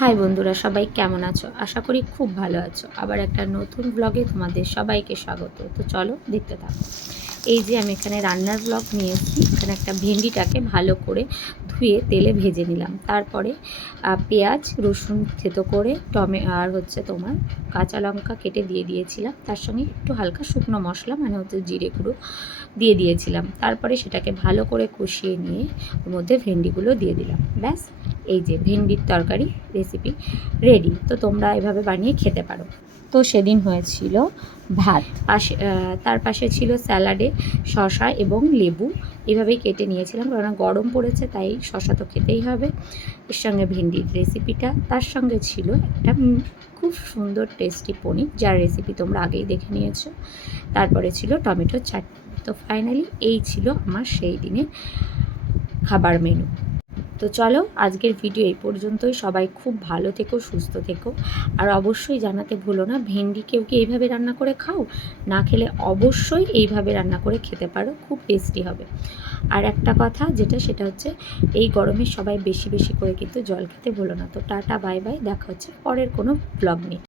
High বন্ধুরা, সবাই কেমন আছো? আশা করি খুব ভালো আছো। আবার একটা নতুন ব্লগে তোমাদের সবাইকে স্বাগত। তো চলো দেখতে থাকো। এই যে আমি এখানে রান্নার ব্লগ নিয়েছি। এখানে একটা ভেন্ডিটাকে ভালো করে ধুয়ে তেলে ভেজে নিলাম। তারপরে পেঁয়াজ, রসুন থেতো করে টমে, আর হচ্ছে তোমার কাঁচা লঙ্কা কেটে দিয়ে দিয়েছিলাম। তার সঙ্গে একটু হালকা শুকনো মশলা মানে হচ্ছে জিরে গুঁড়ো দিয়ে দিয়েছিলাম। তারপরে সেটাকে ভালো করে কষিয়ে নিয়ে ওর মধ্যে ভেন্ডিগুলো দিয়ে দিলাম। ব্যাস এই যে ভেন্ডির তরকারি রেসিপি রেডি তো তোমরা এভাবে বানিয়ে খেতে পারো। তো সেদিন হয়েছিল ভাত। পাশে তার পাশে ছিল স্যালাডে শশা এবং লেবু। এভাবেই কেটে নিয়েছিলাম কারণ গরম পড়েছে, তাই শশা তো খেতেই হবে। এর সঙ্গে ভেন্ডির রেসিপিটা তার সঙ্গে ছিল একটা খুব সুন্দর টেস্টি পনির, যার রেসিপি তোমরা আগেই দেখে নিয়েছো। তারপরে ছিল টমেটো চাটনি। তো ফাইনালি এই ছিল আমার সেই দিনের খাবার মেনু তো চলো, আজকের ভিডিও এই পর্যন্তই। সবাই খুব ভালো থেকো, সুস্থ থেকো। আর অবশ্যই জানাতে ভুলো না, ভেন্ডি কেউ কি এইভাবে রান্না করে খাও? না খেলে অবশ্যই এইভাবে রান্না করে খেতে পারো, খুব টেস্টি হবে। আর একটা কথা যেটা, সেটা হচ্ছে এই গরমে সবাই বেশি বেশি করে কিন্তু জল খেতে ভুলো না। তো টাটা বাই বাই দেখা হচ্ছে পরের কোনো ব্লগ নিয়ে।